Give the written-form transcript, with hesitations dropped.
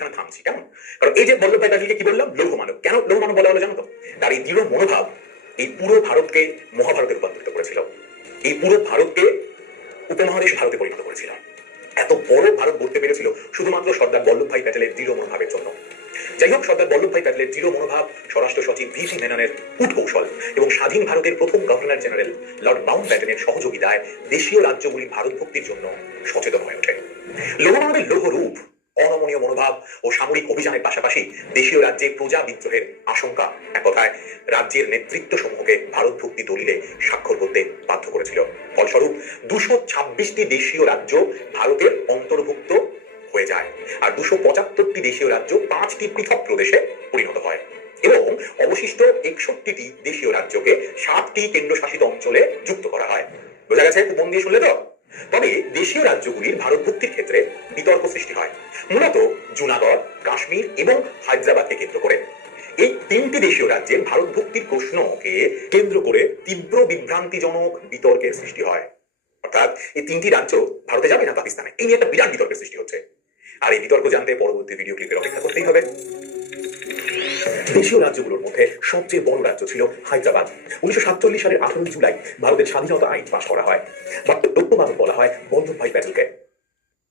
থামছি কেমন? কারণ এই যে বল্লভভাই প্যাটেলকে কি বললাম, লৌহ মানব। কেন লৌহ মানব বলা হলো জানো তো? তার এই দৃঢ় মনোভাব এই পুরো ভারতকে মহাভারতে রূপান্তরিত করেছিল, এই পুরো ভারতকে উপমহাদেশ ভারতে পরিণত করেছিল। এত বড় ভারত গড়তে পেরেছিল শুধুমাত্র সর্দার বল্লভভাই প্যাটেলের দৃঢ় মনোভাবের জন্য। যাই হোক, সর্দার বল্লভভাই প্যাটেলের দৃঢ় মনোভাব, স্বরাষ্ট্র সচিব ভিসি মেননের কূট কৌশল এবং স্বাধীন ভারতের প্রথম গভর্নর জেনারেল লর্ড মাউন্ট ব্যাটেনের সহযোগিতায় দেশীয় রাজ্যগুলি ভারত ভক্তির জন্য সচেতন হয়ে ওঠে। লৌহ মানবের লৌহ রূপ, অনমনীয় মনোভাব ও সামরিক অভিযানের পাশাপাশি দেশীয় রাজ্যে প্রজা বিদ্রোহের আশঙ্কা এক কথায় রাজ্যের নেতৃত্ব সমূহকে ভারত ভক্তি দলিলে স্বাক্ষর করতে বাধ্য করেছিল। ফলস্বরূপ 226টি দেশীয় রাজ্য ভারতের অন্তর্ভুক্ত হয়ে যায় আর 275টি দেশীয় রাজ্য 5টি পৃথক প্রদেশে পরিণত হয় এবং অবশিষ্ট 61টি দেশীয় রাজ্যকে 7টি কেন্দ্রশাসিত অঞ্চলে যুক্ত করা হয়। বোঝা গেছে? খুব মন দিয়ে শুনলে তো? তবে দেশীয় রাজ্যগুলির ভারত ভক্তির ক্ষেত্রে বিতর্ক সৃষ্টি হয়, মূলত জুনাগড়, কাশ্মীর এবং হায়দ্রাবাদকে কেন্দ্র করে। এই তিনটি দেশীয় রাজ্যের ভারত ভক্তির প্রশ্নকে কেন্দ্র করে তীব্র বিভ্রান্তিজনক বিতর্কের সৃষ্টি হয়। অর্থাৎ এই তিনটি রাজ্য ভারতে যাবে না পাকিস্তানে, এই নিয়ে একটা বিরাট বিতর্কের সৃষ্টি হচ্ছে। আর এই বিতর্ক জানতে পরবর্তী ভিডিও ক্লিপের অপেক্ষা করতেই হবে। দেশীয় রাজ্যগুলোর মধ্যে সবচেয়ে বড় রাজ্য ছিল হায়দ্রাবাদ। 1947 সালের 18 জুলাই ভারতের স্বাধীনতা আইন পাশ করা হয়। লৌহ মানব বলা হয় বল্লভভাই প্যাটেলকে।